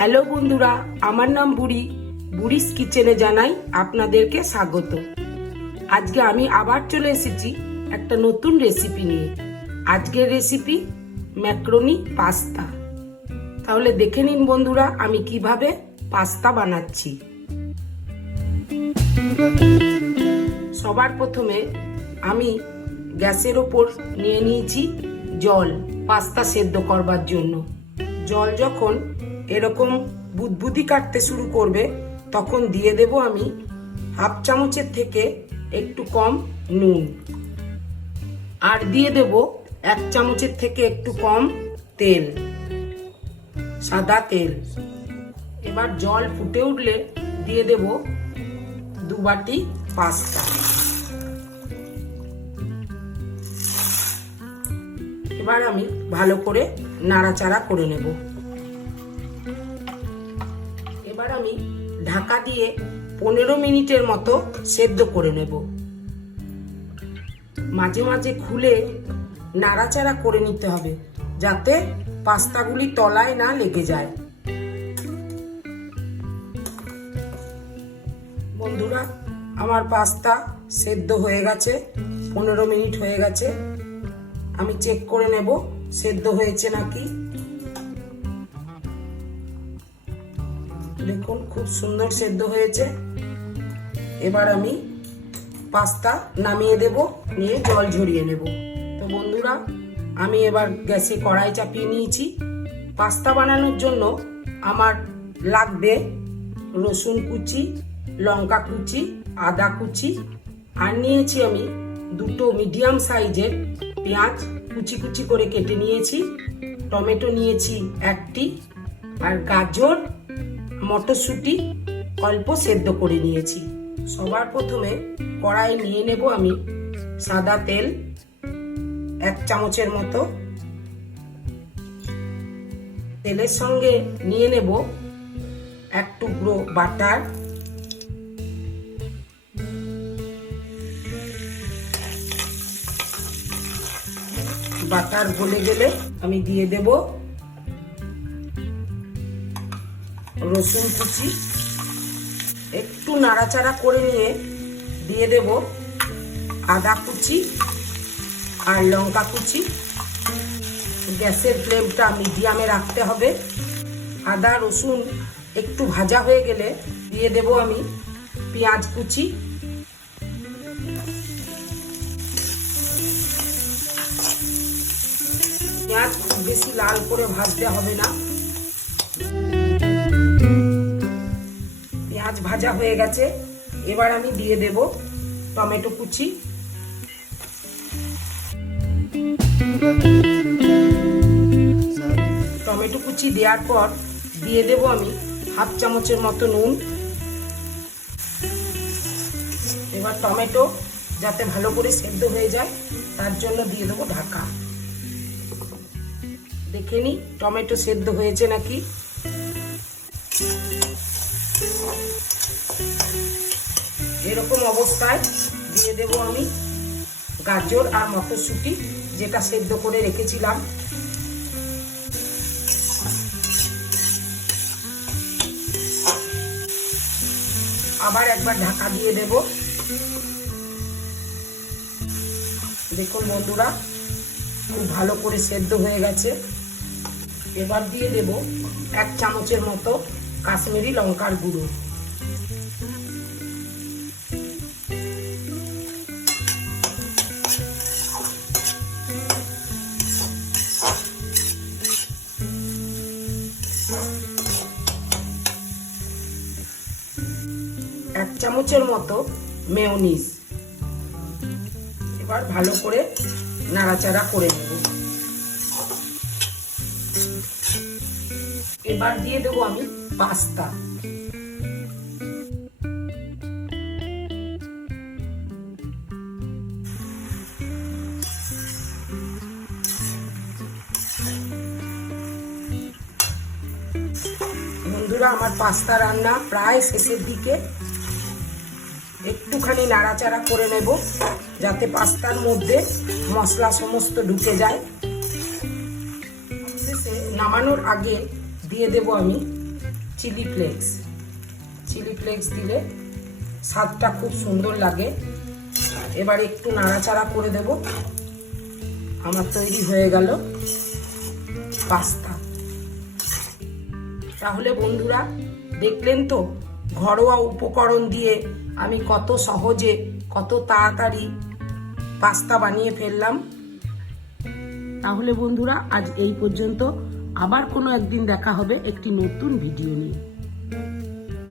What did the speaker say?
Hello বন্ধুরা, আমার নাম বুড়ি। বুড়িস কিচেনে জানাই আপনাদেরকে স্বাগত। আজকে আমি আবার চলে এসেছি একটা নতুন রেসিপি নিয়ে। আজকের রেসিপি ম্যাক্রোনি পাস্তা তাহলে দেখে নিন বন্ধুরা, আমি কীভাবে পাস্তা বানাচ্ছি। সবার প্রথমে আমি গ্যাসের ওপর নিয়ে নিয়েছি জল পাস্তা সেদ্ধ করবার জন্য। জল যখন এরকম বুদবুদি কাটতে শুরু করবে, তখন দিয়ে দেব আমি হাফ চামচের থেকে একটু কম নুন। আর দিয়ে দেব এক চামচের থেকে একটু কম তেল, সাদা তেল। এবার জল ফুটে উঠলে দিয়ে দেব দু বাটি পাস্তা। এবার আমি ভালো করে নাড়াচাড়া করে নেব। এবার আমি ঢাকা দিয়ে পনেরো মিনিটের মতো সেদ্ধ করে নেব। মাঝে মাঝে খুলে নাড়াচাড়া করে নিতে হবে যাতে পাস্তাগুলি তলায় না লেগে যায়। বন্ধুরা, আমার পাস্তা সেদ্ধ হয়ে গেছে, পনেরো মিনিট হয়ে গেছে। আমি চেক করে নেব, সেদ্ধ হয়েছে নাকি। দেখুন, খুব সুন্দর সেদ্ধ হয়েছে। এবার আমি পাস্তা নামিয়ে দেব, নিয়ে জল ঝরিয়ে নেব। তো বন্ধুরা, আমি এবার গ্যাসে কড়াই চাপিয়ে নিয়েছি। পাস্তা বানানোর জন্য আমার লাগবে রসুন কুচি, লঙ্কা কুচি, আদা কুচি, আর নিয়েছি আমি দুটো মিডিয়াম সাইজের পেঁয়াজ কুচি কুচি করে কেটে নিয়েছি। টমেটো নিয়েছি একটি, আর গাজর মটরশুঁটি অল্প সেদ্ধ করে নিয়েছি। সবার প্রথমে কড়াই নিয়ে নেব আমি সাদা তেল এক চামচের মতো। তেলের সঙ্গে নিয়ে নেব এক টুকরো বাটার। বাটার গলে গেলে আমি দিয়ে দেব রসুন কুচি। একটু নাড়াচাড়া করে নিয়ে দিয়ে দেব আদা কুচি আর লঙ্কা কুচি। গ্যাসের ফ্লেমটা মিডিয়ামে রাখতে হবে। আদা, রসুন একটু ভাজা হয়ে গেলে দিয়ে দেব আমি পেঁয়াজ কুচি। পেঁয়াজ বেশি লাল করে ভাজতে হবে না। ভাজা হয়ে গেছে। এবার আমি দিয়ে দেব টমেটো কুচি। টমেটো কুচি দেওয়ার পর দিয়ে দেব আমি হাফ চামচের মতো নুন। এবার টমেটো যাতে ভালো করে সেদ্ধ হয়ে যায়, তার জন্য দিয়ে দেবো ঢাকা। দেখে নি, টমেটো সেদ্ধ হয়েছে নাকি? এরকম অবস্থায় দিয়ে দেব আমি গাজর আর মটরশুঁটি, যেটা সেদ্ধ করে রেখেছিলাম। আবার একবার ঢাকা দিয়ে দেব। দেখুন বন্ধুরা, খুব ভালো করে সেদ্ধ হয়ে গেছে। এবার দিয়ে দেব এক চামচের মতো কাশ্মীরি লঙ্কার গুঁড়ো। চামচের মতো মেয়নিস এবার ভালো করে নাড়াচাড়া করে নেব। এবার দিয়ে দেবো আমি পাস্তা। বন্ধুরা, আমার পাস্তা রান্না প্রায় শেষের দিকে। একটুখানি নাড়াচাড়া করে নেব, যাতে পাস্তার মধ্যে মশলা সমস্ত ঢুকে যায়। নামানোর আগে দিয়ে দেব আমি চিলি ফ্লেক্স। চিলি ফ্লেক্স দিলে স্বাদটা খুব সুন্দর লাগে। এবার একটু নাড়াচাড়া করে দেব। আমার তৈরি হয়ে গেল পাস্তা। তাহলে বন্ধুরা, দেখলেন তো, ঘরোয়া উপকরণ দিয়ে আমি কত সহজে, কত তাড়াতাড়ি পাস্তা বানিয়ে ফেললাম। তাহলে বন্ধুরা, আজ এই পর্যন্ত। আবার কোনো একদিন দেখা হবে একটি নতুন ভিডিও নিয়ে।